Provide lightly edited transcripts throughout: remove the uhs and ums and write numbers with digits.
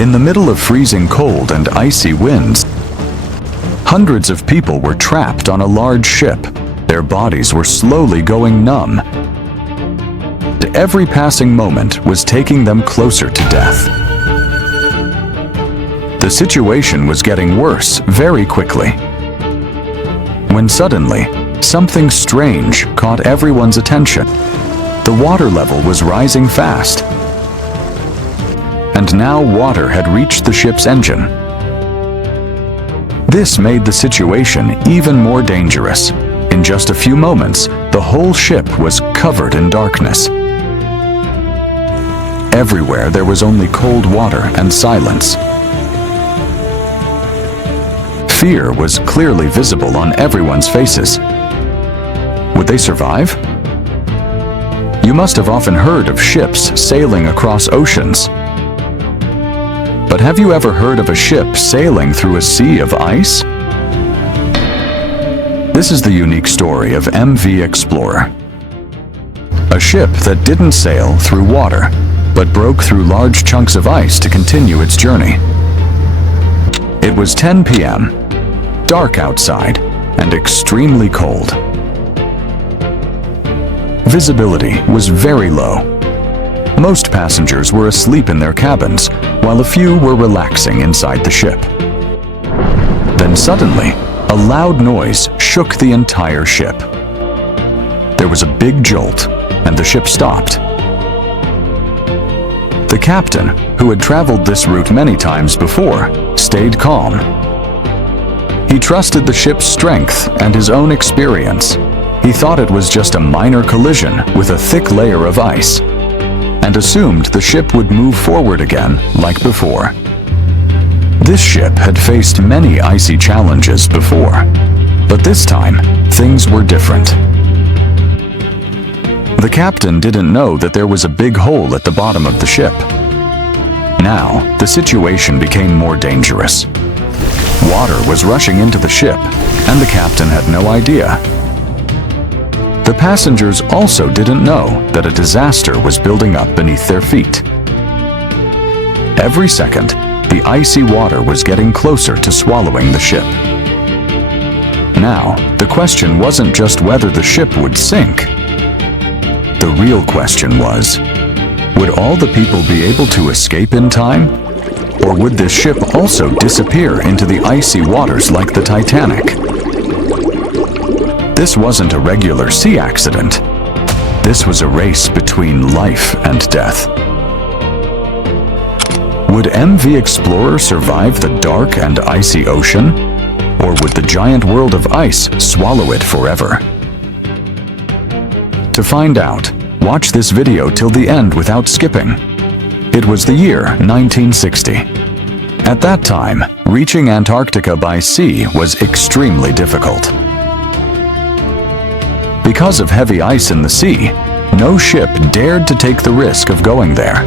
In the middle of freezing cold and icy winds, hundreds of people were trapped on a large ship. Their bodies were slowly going numb. Every passing moment was taking them closer to death. The situation was getting worse very quickly, when suddenly, something strange caught everyone's attention. The water level was rising fast, and now water had reached the ship's engine. This made the situation even more dangerous. In just a few moments, the whole ship was covered in darkness. Everywhere there was only cold water and silence. Fear was clearly visible on everyone's faces. Would they survive? You must have often heard of ships sailing across oceans. But have you ever heard of a ship sailing through a sea of ice? This is the unique story of MV Explorer. A ship that didn't sail through water, but broke through large chunks of ice to continue its journey. It was 10 p.m., dark outside, and extremely cold. Visibility was very low. Most passengers were asleep in their cabins, while a few were relaxing inside the ship. Then suddenly, a loud noise shook the entire ship. There was a big jolt, and the ship stopped. The captain, who had traveled this route many times before, stayed calm. He trusted the ship's strength and his own experience. He thought it was just a minor collision with a thick layer of ice, and assumed the ship would move forward again like before. This ship had faced many icy challenges before, but this time, things were different. The captain didn't know that there was a big hole at the bottom of the ship. Now, the situation became more dangerous. Water was rushing into the ship, and the captain had no idea. The passengers also didn't know that a disaster was building up beneath their feet. Every second, the icy water was getting closer to swallowing the ship. Now, the question wasn't just whether the ship would sink. The real question was, would all the people be able to escape in time? Or would this ship also disappear into the icy waters like the Titanic? This wasn't a regular sea accident. This was a race between life and death. Would MV Explorer survive the dark and icy ocean? Or would the giant world of ice swallow it forever? To find out, watch this video till the end without skipping. It was the year 1960. At that time, reaching Antarctica by sea was extremely difficult. Because of heavy ice in the sea, no ship dared to take the risk of going there.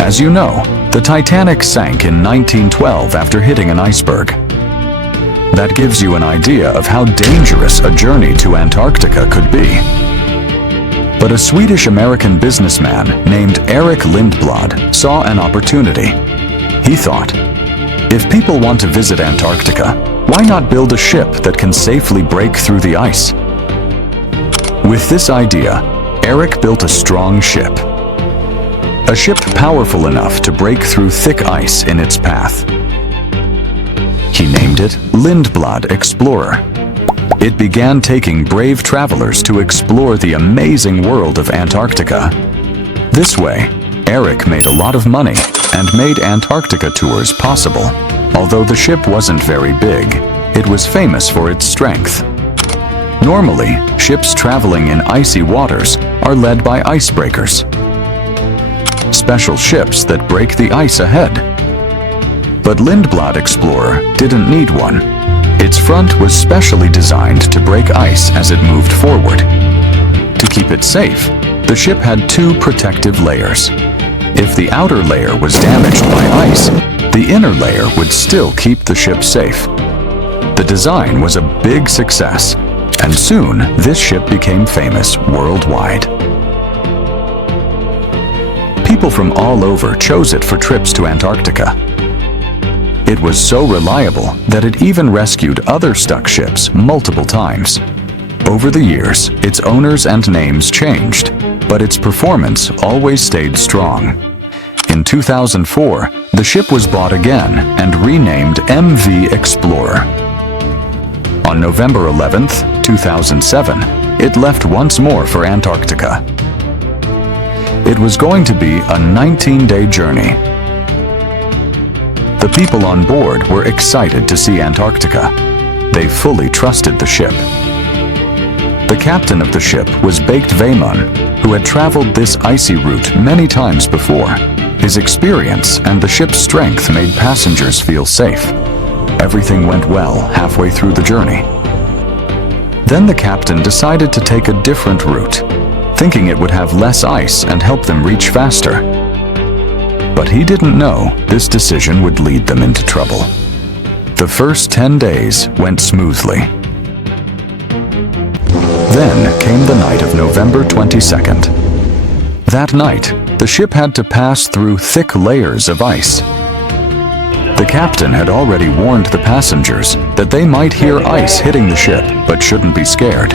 As you know, the Titanic sank in 1912 after hitting an iceberg. That gives you an idea of how dangerous a journey to Antarctica could be. But a Swedish-American businessman named Eric Lindblad saw an opportunity. He thought, if people want to visit Antarctica, why not build a ship that can safely break through the ice? With this idea, Eric built a strong ship. A ship powerful enough to break through thick ice in its path. He named it Lindblad Explorer. It began taking brave travelers to explore the amazing world of Antarctica. This way, Eric made a lot of money and made Antarctica tours possible. Although the ship wasn't very big, it was famous for its strength. Normally, ships traveling in icy waters are led by icebreakers, special ships that break the ice ahead. But Lindblad Explorer didn't need one. Its front was specially designed to break ice as it moved forward. To keep it safe, the ship had two protective layers. If the outer layer was damaged by ice, the inner layer would still keep the ship safe. The design was a big success, and soon this ship became famous worldwide. People from all over chose it for trips to Antarctica. It was so reliable that it even rescued other stuck ships multiple times. Over the years, its owners and names changed, but its performance always stayed strong. In 2004, the ship was bought again and renamed MV Explorer. On November 11, 2007, it left once more for Antarctica. It was going to be a 19-day journey. The people on board were excited to see Antarctica. They fully trusted the ship. The captain of the ship was Baked Veman, who had traveled this icy route many times before. His experience and the ship's strength made passengers feel safe. Everything went well halfway through the journey. Then the captain decided to take a different route, thinking it would have less ice and help them reach faster. But he didn't know this decision would lead them into trouble. The first 10 days went smoothly. Then came the night of November 22nd. That night, the ship had to pass through thick layers of ice. The captain had already warned the passengers that they might hear ice hitting the ship but shouldn't be scared.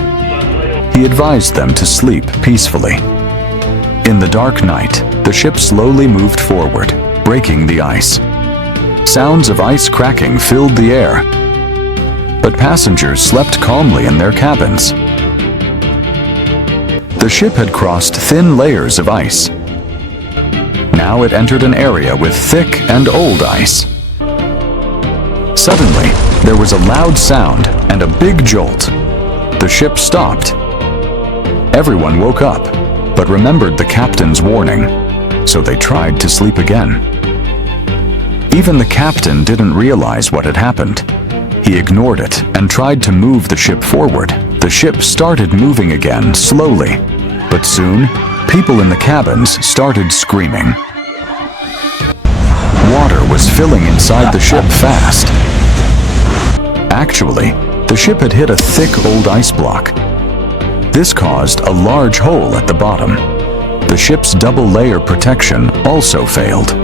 He advised them to sleep peacefully. In the dark night, the ship slowly moved forward, breaking the ice. Sounds of ice cracking filled the air, but passengers slept calmly in their cabins. The ship had crossed thin layers of ice. Now it entered an area with thick and old ice. Suddenly, there was a loud sound and a big jolt. The ship stopped. Everyone woke up, but remembered the captain's warning, so they tried to sleep again. Even the captain didn't realize what had happened. He ignored it and tried to move the ship forward. The ship started moving again, slowly, but soon, people in the cabins started screaming. Water was filling inside the ship fast. Actually, the ship had hit a thick old ice block. This caused a large hole at the bottom. The ship's double-layer protection also failed.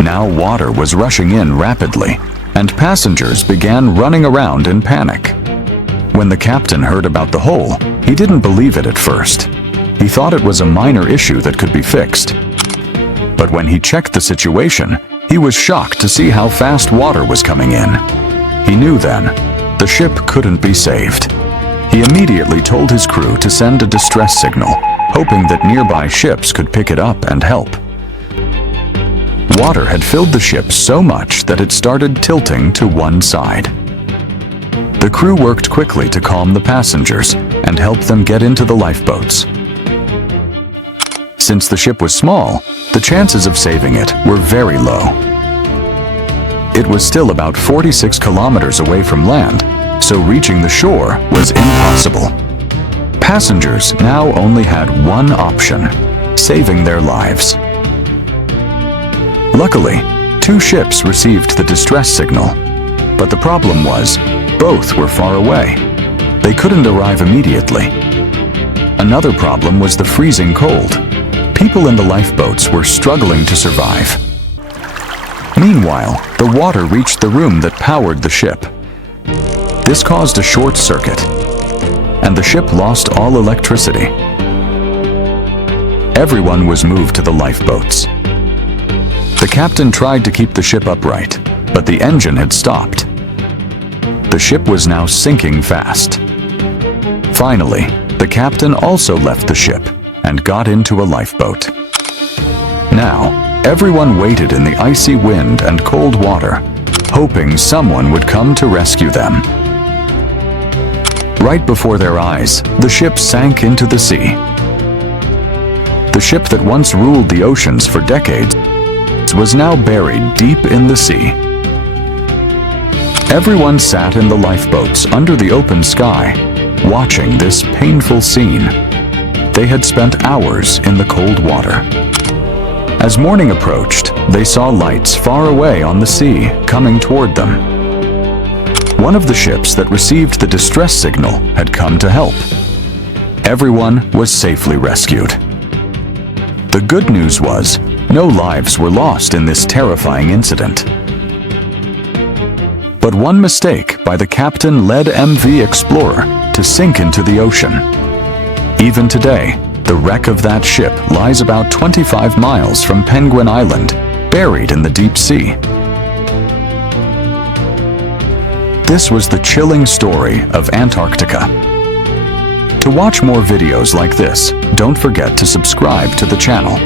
Now water was rushing in rapidly, and passengers began running around in panic. When the captain heard about the hole, he didn't believe it at first. He thought it was a minor issue that could be fixed. But when he checked the situation, he was shocked to see how fast water was coming in. He knew then the ship couldn't be saved. He immediately told his crew to send a distress signal, hoping that nearby ships could pick it up and help. Water had filled the ship so much that it started tilting to one side. The crew worked quickly to calm the passengers and help them get into the lifeboats. Since the ship was small, the chances of saving it were very low. It was still about 46 kilometers away from land, so reaching the shore was impossible. Passengers now only had one option: saving their lives. Luckily, 2 ships received the distress signal, but the problem was, both were far away. They couldn't arrive immediately. Another problem was the freezing cold. People in the lifeboats were struggling to survive. Meanwhile, the water reached the room that powered the ship. This caused a short circuit, and the ship lost all electricity. Everyone was moved to the lifeboats. The captain tried to keep the ship upright, but the engine had stopped. The ship was now sinking fast. Finally, the captain also left the ship and got into a lifeboat. Now, everyone waited in the icy wind and cold water, hoping someone would come to rescue them. Right before their eyes, the ship sank into the sea. The ship that once ruled the oceans for decades was now buried deep in the sea. Everyone sat in the lifeboats under the open sky, watching this painful scene. They had spent hours in the cold water. As morning approached, they saw lights far away on the sea coming toward them. One of the ships that received the distress signal had come to help. Everyone was safely rescued. The good news was, no lives were lost in this terrifying incident. But one mistake by the captain led MV Explorer to sink into the ocean. Even today, the wreck of that ship lies about 25 miles from Penguin Island, buried in the deep sea. This was the chilling story of Antarctica. To watch more videos like this, don't forget to subscribe to the channel.